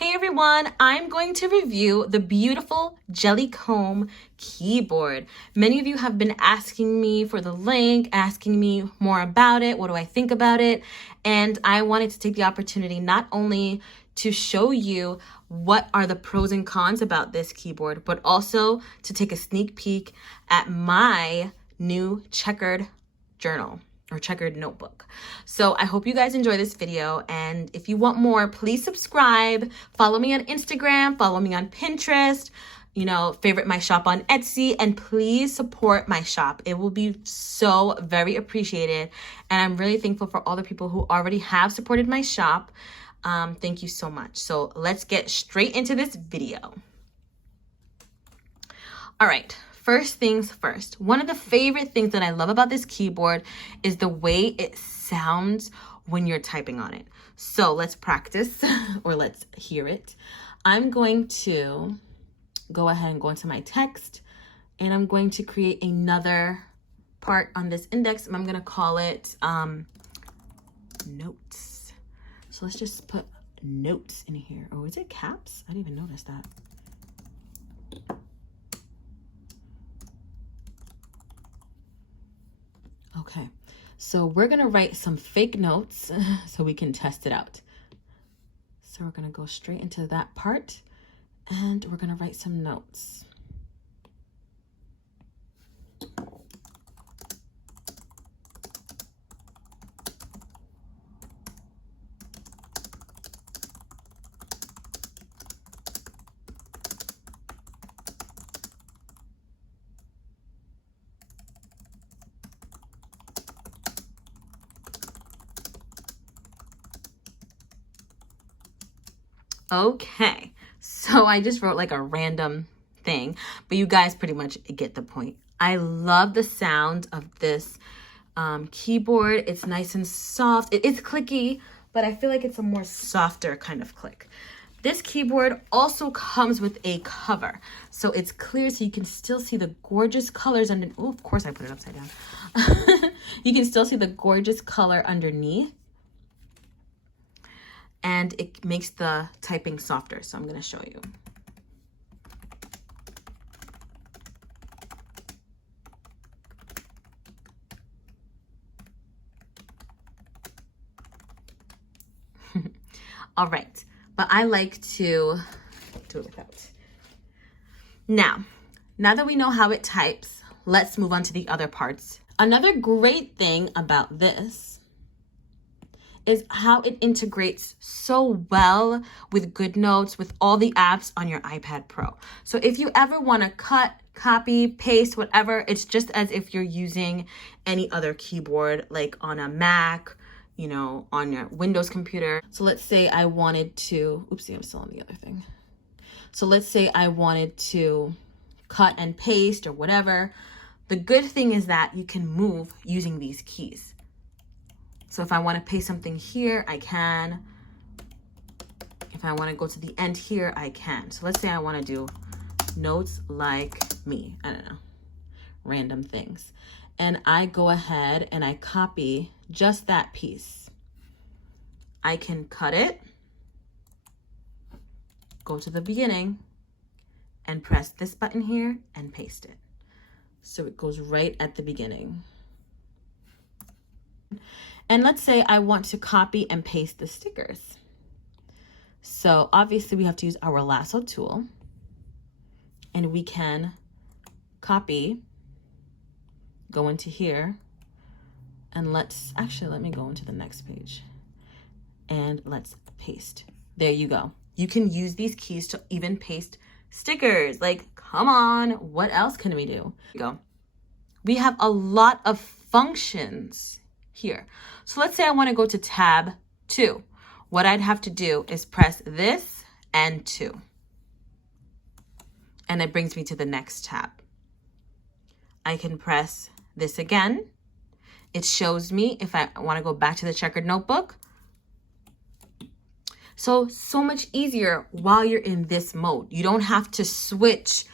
Hey everyone, I'm going to review the beautiful JellyComb keyboard. Many of you have been asking me for the link, asking me more about it, what do I think about it, and I wanted to take the opportunity not only to show you what are the pros and cons about this keyboard, but also to take a sneak peek at my new checkered journal or checkered notebook. So I hope you guys enjoy this video, and if you want more, please subscribe, follow me on Instagram, follow me on Pinterest, favorite my shop on Etsy, and please support my shop. It will be so very appreciated, and I'm really thankful for all the people who already have supported my shop. Thank you so much. So let's get straight into this video. All right. First things first, one of the favorite things that I love about this keyboard is the way it sounds when you're typing on it. So let's practice or let's hear it. I'm going to go ahead and go into my text, and I'm going to create another part on this index, and I'm going to call it notes. So let's just put notes in here. Oh, is it caps? I didn't even notice that. Okay, so we're gonna write some fake notes so we can test it out. So we're gonna go straight into that part, and we're gonna write some notes. Okay, so I just wrote like a random thing, but you guys pretty much get the point. I love the sound of this keyboard. It's nice and soft. It's clicky, but I feel like it's a more softer kind of click. This keyboard also comes with a cover, so it's clear so you can still see the gorgeous colors under. Oh, of course I put it upside down. You can still see the gorgeous color underneath, and it makes the typing softer. So I'm going to show you. All right, but I like to do it without. Now that we know how it types, let's move on to the other parts. Another great thing about this is how it integrates so well with GoodNotes, with all the apps on your iPad Pro. So if you ever want to cut, copy, paste, whatever, it's just as if you're using any other keyboard, like on a Mac, on your Windows computer. So let's say I wanted to, oopsie, I'm still on the other thing. So let's say I wanted to cut and paste or whatever. The good thing is that you can move using these keys. So if I want to paste something here, I can. If I want to go to the end here, I can. So let's say I want to do notes like me. I don't know, random things. And I go ahead and I copy just that piece. I can cut it, go to the beginning, and press this button here and paste it. So it goes right at the beginning. And let's say I want to copy and paste the stickers. So obviously we have to use our lasso tool, and we can copy, go into here, and let me go into the next page, and let's paste. There you go. You can use these keys to even paste stickers. Like, come on, what else can we do? Here we go. We have a lot of functions here. So let's say I want to go to tab 2. What I'd have to do is press this and 2. And it brings me to the next tab. I can press this again. It shows me if I want to go back to the checkered notebook. So much easier while you're in this mode. You don't have to switch,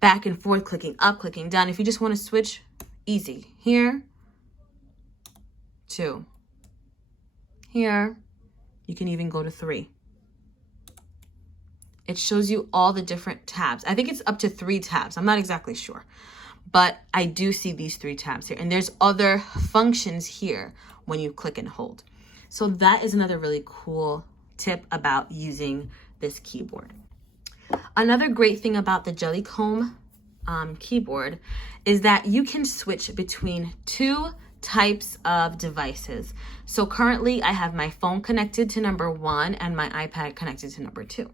back and forth, clicking up, clicking down. If you just want to switch, easy. Here, 2. Here, you can even go to 3. It shows you all the different tabs. I think it's up to 3 tabs. I'm not exactly sure. But I do see these 3 tabs here. And there's other functions here when you click and hold. So that is another really cool tip about using this keyboard. Another great thing about the JellyComb keyboard is that you can switch between 2 types of devices. So currently I have my phone connected to number 1 and my iPad connected to number 2.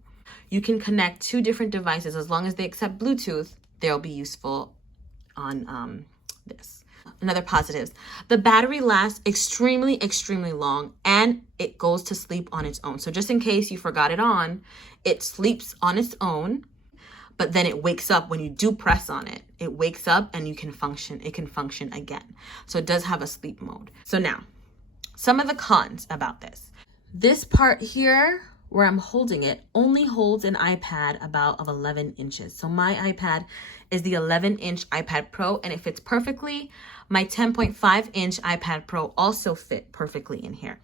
You can connect 2 different devices. As long as they accept Bluetooth, they'll be useful on this. Another positives, the battery lasts extremely long, and it goes to sleep on its own. So just in case you forgot it on, it sleeps on its own, but then it wakes up when you do press on it. It wakes up and it can function again. So it does have a sleep mode. So now, some of the cons about this. This part here, where I'm holding it, only holds an iPad about of 11 inches. So my iPad is the 11-inch iPad Pro, and it fits perfectly. My 10.5-inch iPad Pro also fit perfectly in here.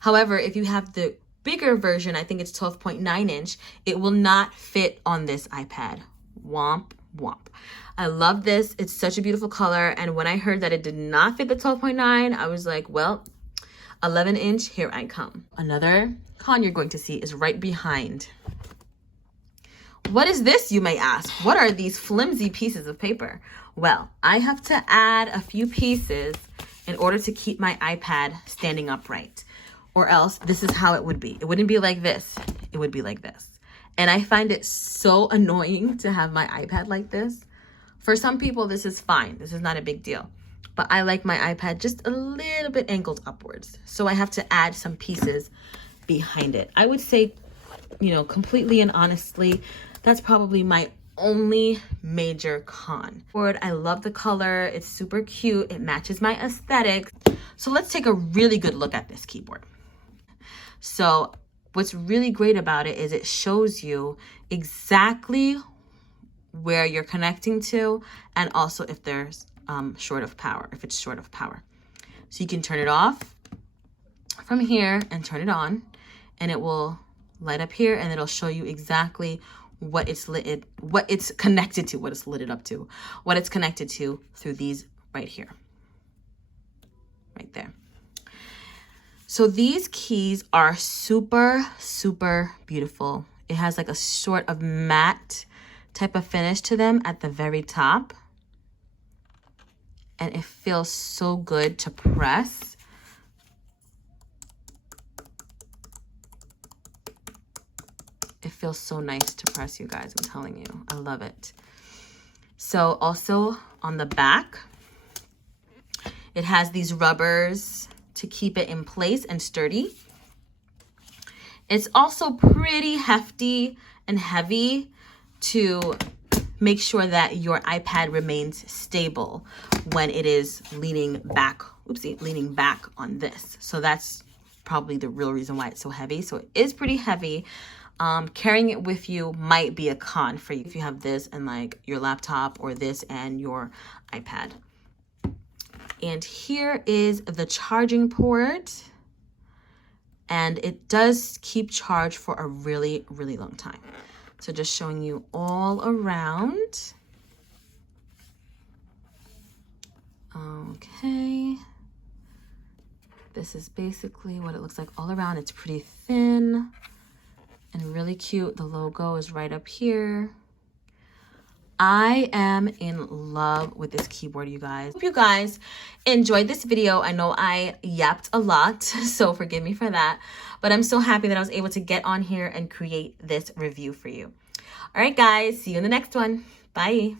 However, if you have the bigger version, I think it's 12.9-inch, it will not fit on this iPad. Womp womp. I love this. It's such a beautiful color, and when I heard that it did not fit the 12.9, I was like, well, 11-inch, here I come. Another con you're going to see is right behind. What is this, you may ask? What are these flimsy pieces of paper? Well, I have to add a few pieces in order to keep my iPad standing upright, or else this is how it would be. It wouldn't be like this. It would be like this. And I find it so annoying to have my iPad like this. For some people, this is fine. This is not a big deal. But I like my iPad just a little bit angled upwards. So I have to add some pieces behind it. I would say, you know, completely and honestly, that's probably my only major con. I love the color. It's super cute. It matches my aesthetics. So let's take a really good look at this keyboard. So what's really great about it is it shows you exactly where you're connecting to, and also if there's short of power, if it's short of power. So you can turn it off from here and turn it on, and it will light up here, and it'll show you exactly what it's connected to, what it's lit up to, what it's connected to through these right here, right there. So these keys are super beautiful. It has like a sort of matte type of finish to them at the very top. And it feels so good to press. It feels so nice to press, you guys, I'm telling you. I love it. So also on the back, it has these rubbers to keep it in place and sturdy. It's also pretty hefty and heavy to make sure that your iPad remains stable when it is leaning back on this. So that's probably the real reason why it's so heavy. So it is pretty heavy. Carrying it with you might be a con for you if you have this and like your laptop, or this and your iPad. And here is the charging port. And it does keep charged for a really long time. So just showing you all around. Okay. This is basically what it looks like all around. It's pretty thin and really cute. The logo is right up here. I am in love with this keyboard, you guys. Hope you guys enjoyed this video. I know I yapped a lot, so forgive me for that. But I'm so happy that I was able to get on here and create this review for you. All right, guys, see you in the next one. Bye.